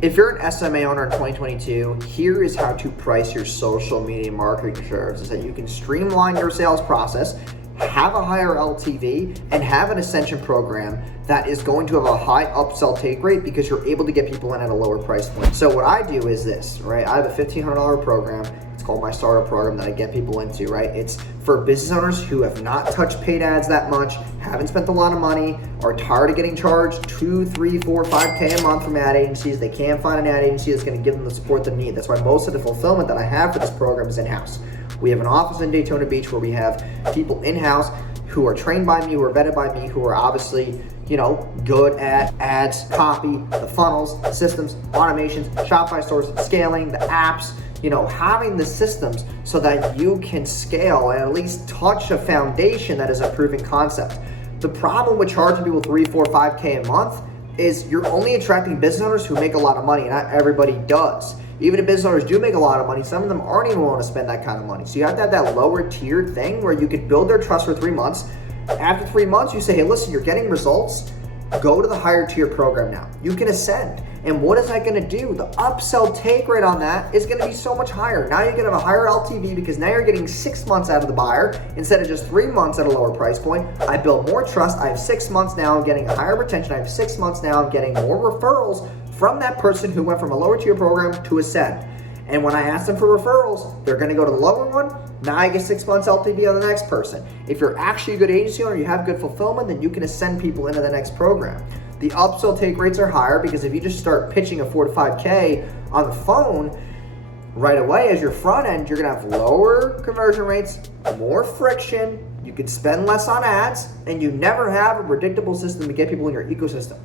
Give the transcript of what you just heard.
If you're an SMA owner in 2022, here is how to price your social media marketing services, that you can streamline your sales process, have a higher LTV, and have an Ascension program that is going to have a high upsell take rate because you're able to get people in at a lower price point. So what I do is this, right? I have a $1,500 program. It's called my startup program that I get people into, right? It's for business owners who have not touched paid ads that much, haven't spent a lot of money, are tired of getting charged 2, 3, 4, 5K a month from ad agencies. They can't find an ad agency that's going to give them the support they need. That's why most of the fulfillment that I have for this program is in-house. We have an office in Daytona Beach where we have people in-house who are trained by me, who are vetted by me, who are obviously, good at ads, copy, the funnels, the systems, automations, Shopify stores, scaling, the apps, having the systems so that you can scale and at least touch a foundation that is a proven concept. The problem with charging people 3, 4, 5K a month is you're only attracting business owners who make a lot of money, and not everybody does. Even if business owners do make a lot of money, some of them aren't even willing to spend that kind of money. So you have to have that lower tiered thing where you could build their trust for 3 months. After 3 months, you say, hey, listen, you're getting results. Go to the higher tier program now. You can ascend. And what is that going to do? The upsell take rate on that is going to be so much higher. Now you're going to have a higher LTV because now you're getting 6 months out of the buyer instead of just 3 months at a lower price point. I build more trust. I have 6 months now. I'm getting a higher retention. I have 6 months now. I'm getting more referrals from that person who went from a lower tier program to Ascend. And when I ask them for referrals, they're going to go to the lower one. Now I get 6 months LTV on the next person. If you're actually a good agency owner, you have good fulfillment, then you can ascend people into the next program. The upsell take rates are higher because if you just start pitching a 4 to 5K on the phone right away as your front end, you're going to have lower conversion rates, more friction, you could spend less on ads, and you never have a predictable system to get people in your ecosystem.